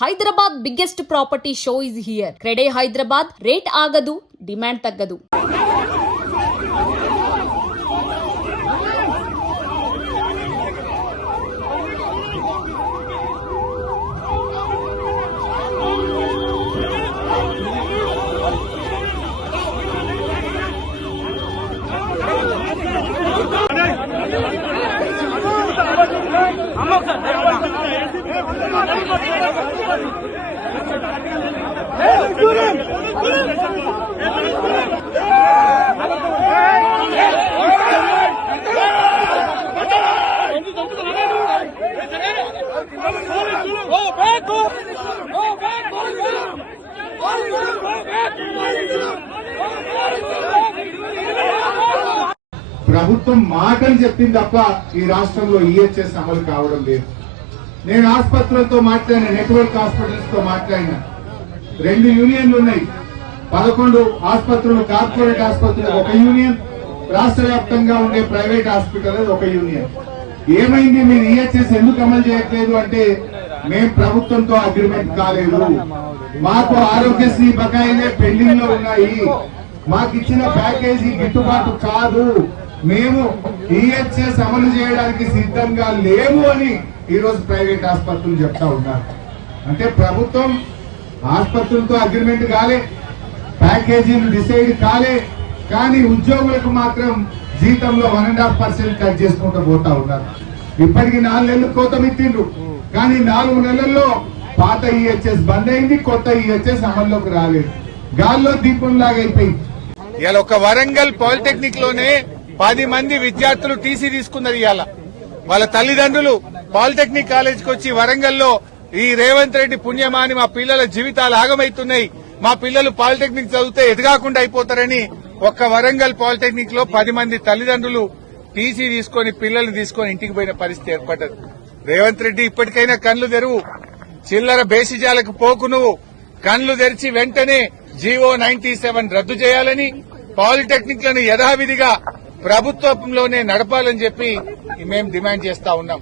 Hyderabad biggest property show is here. CREDAI Hyderabad. Rate ఆగదు, demand తగ్గదు. ప్రభుత్వం మాటలు చెప్పింది తప్ప ఈ రాష్ట్రంలో ఈహెచ్ఎస్ అమలు కావడం లేదు. నేను ఆసుపత్రులతో మాట్లాడిన, నెట్వర్క్ హాస్పిటల్స్ తో మాట్లాడిన, 2 యూనియన్లు ఉన్నాయి. 11 ఆసుపత్రులు, కార్పొరేట్ ఆసుపత్రులు ఒక యూనియన్, రాష్ట్ర వ్యాప్తంగా ఉండే ప్రైవేట్ హాస్పిటల్ ఒక యూనియన్. ఏమైంది, మీరు ఈహెచ్ఎస్ ఎందుకు అమలు చేయట్లేదు అంటే, మేం ప్రభుత్వంతో అగ్రిమెంట్ కాలేదు, మాకు ఆరోగ్యశ్రీ బకాయిలే పెండింగ్ లో ఉన్నాయి, మాకు ఇచ్చిన ప్యాకేజీ గిట్టుబాటు కాదు, మేము ఈహెచ్ఎస్ అమలు చేయడానికి సిద్ధంగా లేవు అని ఈ రోజు ప్రైవేట్ ఆసుపత్రులు చెప్తా ఉన్నారు. అంటే ప్రభుత్వం ఆసుపత్రులతో అగ్రిమెంట్ కాలే, ప్యాకేజీలు డిసైడ్ కాలే, కానీ ఉద్యోగులకు మాత్రం జీతంలో 1.5% కట్ చేసుకుంటూ పోతా ఉన్నారు. ఇప్పటికి 4 నెలలు కోత మిత్తిండ్రు, కానీ 4 నెలల్లో పాత ఈహెచ్ఎస్ బంద్ అయింది, కొత్త ఈహెచ్ఎస్ అమల్లోకి రాలేదు. గాల్లో దీపం లాగైపోయింది. ఇవాళ ఒక వరంగల్ పాలిటెక్నిక్ లోనే 10 మంది విద్యార్థులు టీసీ తీసుకున్నారు. ఇవాళ వాళ్ళ తల్లిదండ్రులు పాలిటెక్నిక్ కాలేజీకి వచ్చి వరంగల్లో ఈ రేవంత్ రెడ్డి పుణ్యమాని మా పిల్లల జీవితాలు ఆగమైతున్నాయి, మా పిల్లలు పాలిటెక్నిక్ చదివితే ఎదగాకుండా అయిపోతారని ఒక్క వరంగల్ పాలిటెక్నిక్ లో 10 మంది తల్లిదండ్రులు టీసీ తీసుకుని పిల్లల్ని తీసుకుని ఇంటికి పోయిన పరిస్థితి ఏర్పడ్డది. రేవంత్ రెడ్డి ఇప్పటికైనా కళ్లు తెరువు, చిల్లర బేసిజాలకు పోకు, నువ్వు కళ్లు తెరిచి వెంటనే జీవో 97 రద్దు చేయాలని, పాలిటెక్నిక్ లను యథావిధిగా ప్రభుత్వంలోనే నడపాలని చెప్పి మేము డిమాండ్ చేస్తా ఉన్నాం.